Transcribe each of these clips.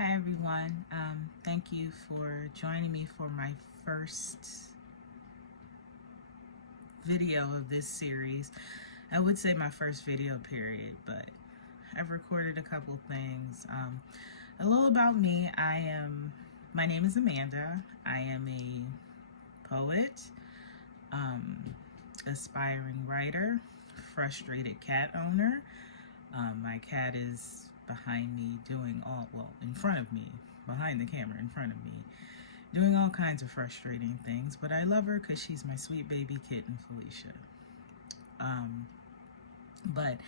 Hi everyone. Thank you for joining me for my first video of this series. I would say my first video period, but I've recorded a couple things. A little about me. My name is Amanda. I am a poet, aspiring writer, frustrated cat owner. My cat is behind me in front of me, behind the camera, in front of me, doing all kinds of frustrating things, but I love her because she's my sweet baby kitten, Felicia. But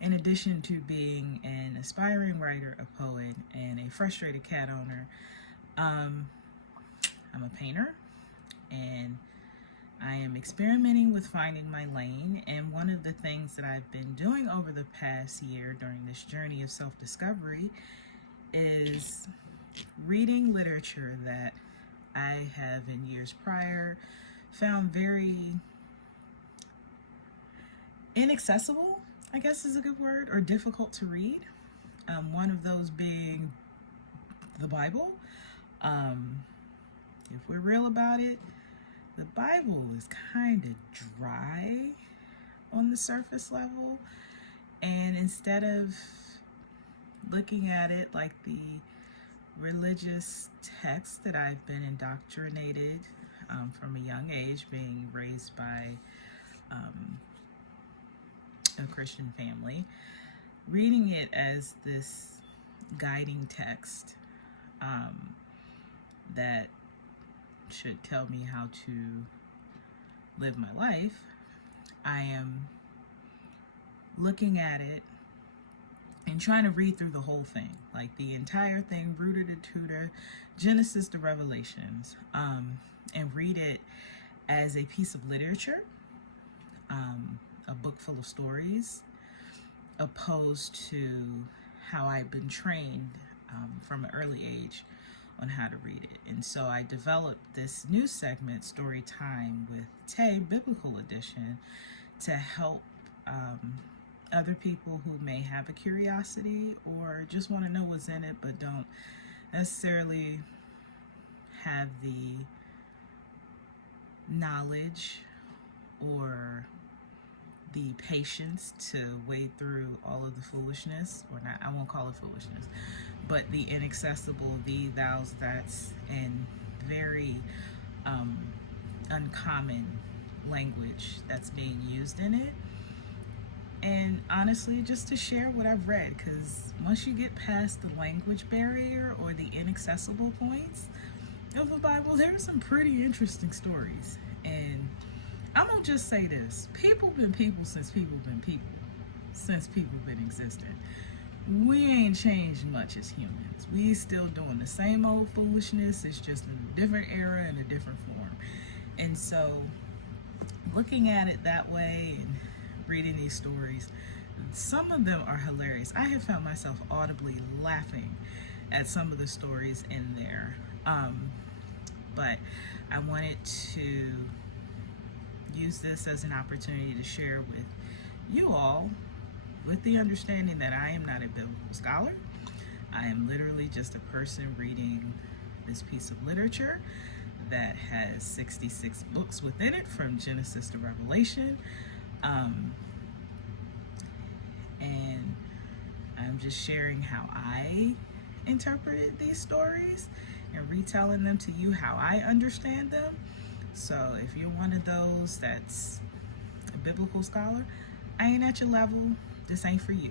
in addition to being an aspiring writer, a poet, and a frustrated cat owner, I'm a painter, and I am experimenting with finding my lane, and one of the things that I've been doing over the past year during this journey of self-discovery is reading literature that I have in years prior found very inaccessible, I guess is a good word, or difficult to read. One of those being the Bible. If we're real about it, the Bible is kind of dry on the surface level, and instead of looking at it like the religious text that I've been indoctrinated from a young age, being raised by a Christian family, reading it as this guiding text that should tell me how to live my life, I am looking at it and trying to read through the whole thing, like the entire thing, rooter to tutor, Genesis to Revelations, and read it as a piece of literature, a book full of stories, opposed to how I've been trained from an early age on how to read it. And so I developed this new segment, Storytime with Tay, Biblical Edition, to help other people who may have a curiosity or just want to know what's in it but don't necessarily have the knowledge or the patience to wade through all of the foolishness, or not, I won't call it foolishness, but the inaccessible, the thous, that's, and very uncommon language that's being used in it. And honestly, just to share what I've read, because once you get past the language barrier or the inaccessible points of the Bible, there are some pretty interesting stories. And I'm gonna just say this: people been people since people been people, since people been existing. We ain't changed much as humans. We still doing the same old foolishness. It's just in a different era and a different form. And so, looking at it that way and reading these stories, some of them are hilarious. I have found myself audibly laughing at some of the stories in there. But I wanted to use this as an opportunity to share with you all, with the understanding that I am not a biblical scholar. I am literally just a person reading this piece of literature that has 66 books within it, from Genesis to Revelation. And I'm just sharing how I interpreted these stories and retelling them to you how I understand them. So if you're one of those that's a biblical scholar, I ain't at your level. This ain't for you.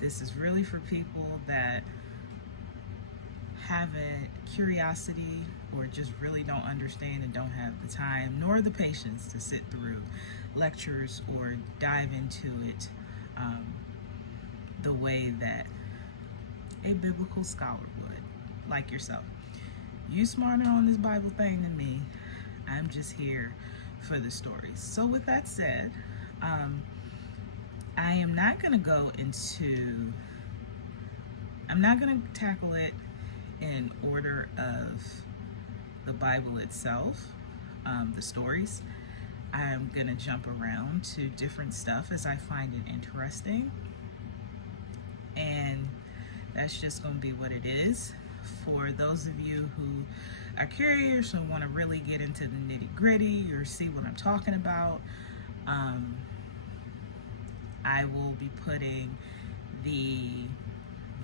This is really for people that have a curiosity or just really don't understand and don't have the time nor the patience to sit through lectures or dive into it the way that a biblical scholar would, like yourself. You smarter on this Bible thing than me. I'm just here for the stories. So with that said, I am not going to tackle it in order of the Bible itself, the stories. I'm going to jump around to different stuff as I find it interesting. And That's just going to be what it is. For those of you who are curious and want to really get into the nitty gritty or see what I'm talking about, I will be putting the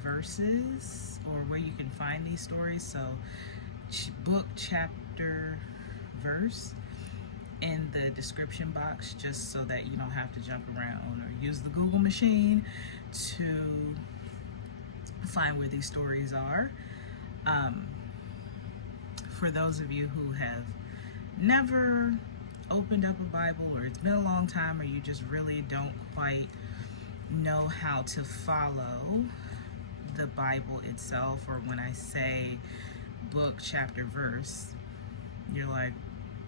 verses or where you can find these stories, so book, chapter, verse, in the description box, just so that you don't have to jump around or use the Google machine to find where these stories are. For those of you who have never opened up a Bible, or it's been a long time, or you just really don't quite know how to follow the Bible itself, or when I say book, chapter, verse, you're like,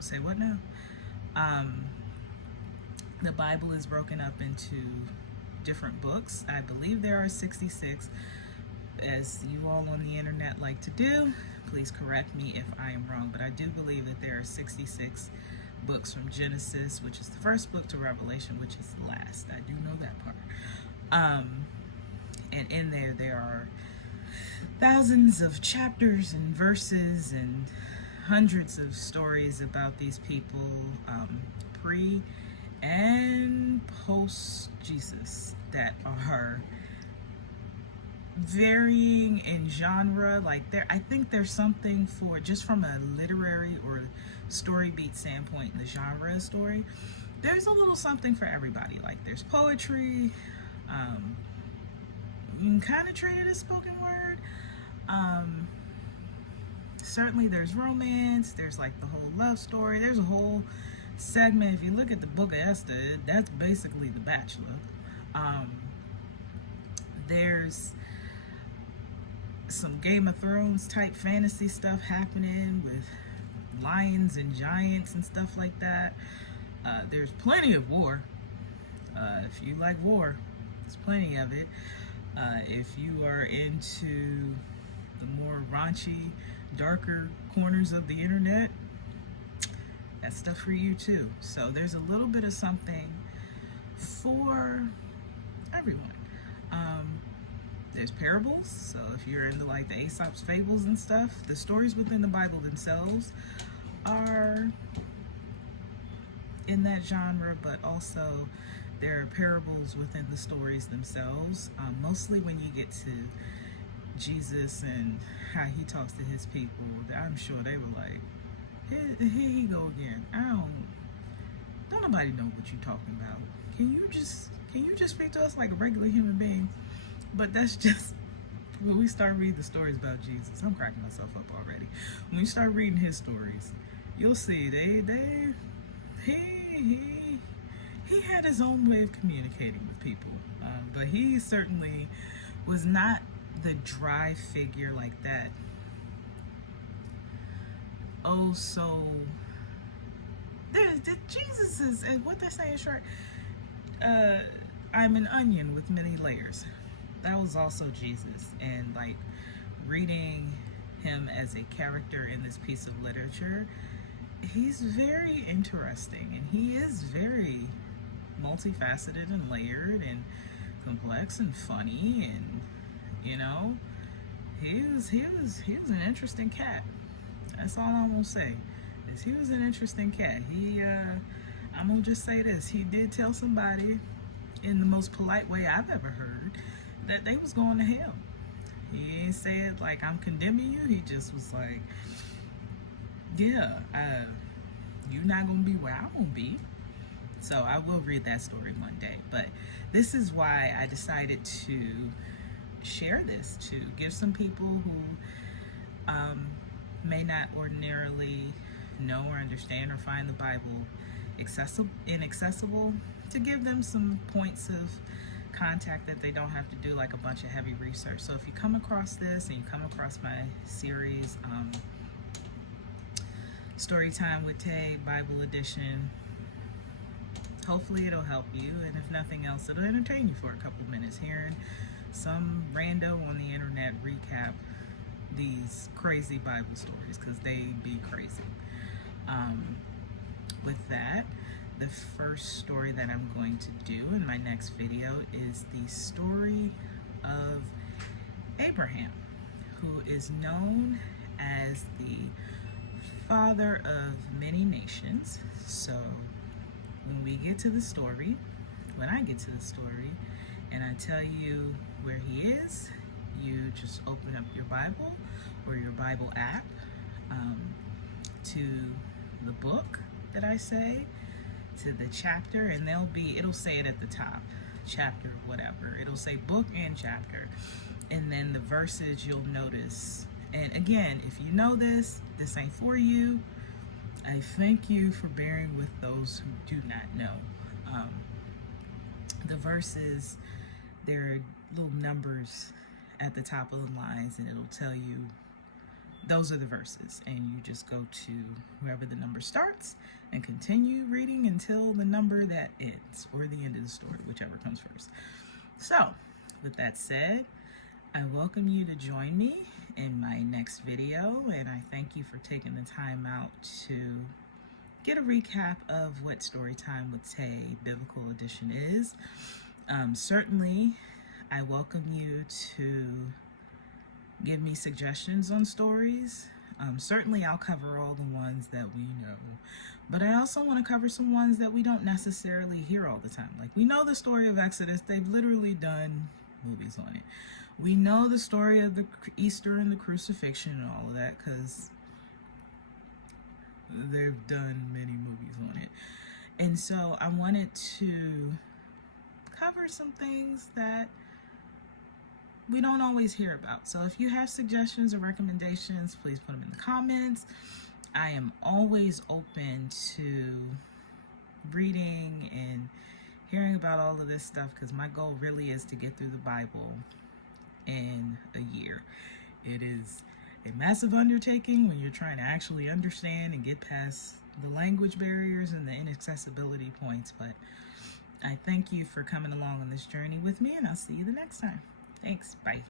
say what now? The Bible is broken up into different books. I believe there are 66, as you all on the internet like to do. Please correct me if I am wrong, but I do believe that there are 66 books from Genesis, which is the first book, to Revelation, which is the last. I do know that part. And in there are thousands of chapters and verses and hundreds of stories about these people, pre and post Jesus, that are varying in genre. Like, I think there's something for, just from a literary or story beat standpoint in the genre of story, there's a little something for everybody. Like, there's poetry, you can kind of treat it as spoken word. Certainly there's romance, there's like the whole love story, there's a whole segment. If you look at the book of Esther, that's basically The Bachelor. There's some Game of Thrones type fantasy stuff happening with lions and giants and stuff like that. There's plenty of war. If you like war, there's plenty of it. If you are into the more raunchy, darker corners of the internet, that's stuff for you too. So there's a little bit of something for everyone. There's parables, so if you're into like the Aesop's fables and stuff, the stories within the Bible themselves are in that genre, but also there are parables within the stories themselves. Mostly when you get to Jesus and how he talks to his people, I'm sure they were like, here he go again. Don't nobody know what you're talking about. Can you just speak to us like a regular human being? But that's just, when we start reading the stories about Jesus, I'm cracking myself up already. When you start reading his stories, you'll see he had his own way of communicating with people, but he certainly was not the dry figure like that. Oh, so Jesus is, what they say in short, I'm an onion with many layers. That was also Jesus, and like reading him as a character in this piece of literature, he's very interesting, and he is very multifaceted and layered and complex and funny, and you know, he was an interesting cat. That's all I'm gonna say, is he was an interesting cat. I'm gonna just say this, he did tell somebody in the most polite way I've ever heard that they was going to hell. He ain't said like, I'm condemning you. He just was like, yeah, you're not gonna be where I'm gonna be. So I will read that story one day, but this is why I decided to share this, to give some people who may not ordinarily know or understand or find the Bible inaccessible, to give them some points of contact that they don't have to do like a bunch of heavy research. So if you come across this and you come across my series, Storytime with Tay, Bible Edition, hopefully it'll help you, and if nothing else, it'll entertain you for a couple minutes, hearing some rando on the internet recap these crazy Bible stories, because they be crazy. With that, the first story that I'm going to do in my next video is the story of Abraham, who is known as the father of many nations. So when we get to the story, when I get to the story, and I tell you where he is, you just open up your Bible or your Bible app to the book that I say, to the chapter, and it'll say it at the top, chapter, whatever. It'll say book and chapter. And then the verses you'll notice. And again, if you know this ain't for you. I thank you for bearing with those who do not know. The verses, there are little numbers at the top of the lines, and it'll tell you those are the verses, and you just go to wherever the number starts and continue reading until the number that ends, or the end of the story, whichever comes first. So with that said, I welcome you to join me in my next video, and I thank you for taking the time out to get a recap of what Storytime with Tay Biblical Edition is. Certainly, I welcome you to give me suggestions on stories. Certainly, I'll cover all the ones that we know, but I also want to cover some ones that we don't necessarily hear all the time. Like, we know the story of Exodus. They've literally done movies on it. We know the story of the Easter and the crucifixion and all of that because they've done many movies on it. And so I wanted to cover some things that we don't always hear about. So if you have suggestions or recommendations, please put them in the comments. I am always open to reading and hearing about all of this stuff because my goal really is to get through the Bible in a year. It is a massive undertaking when you're trying to actually understand and get past the language barriers and the inaccessibility points, but I thank you for coming along on this journey with me, and I'll see you the next time. Thanks. Bye.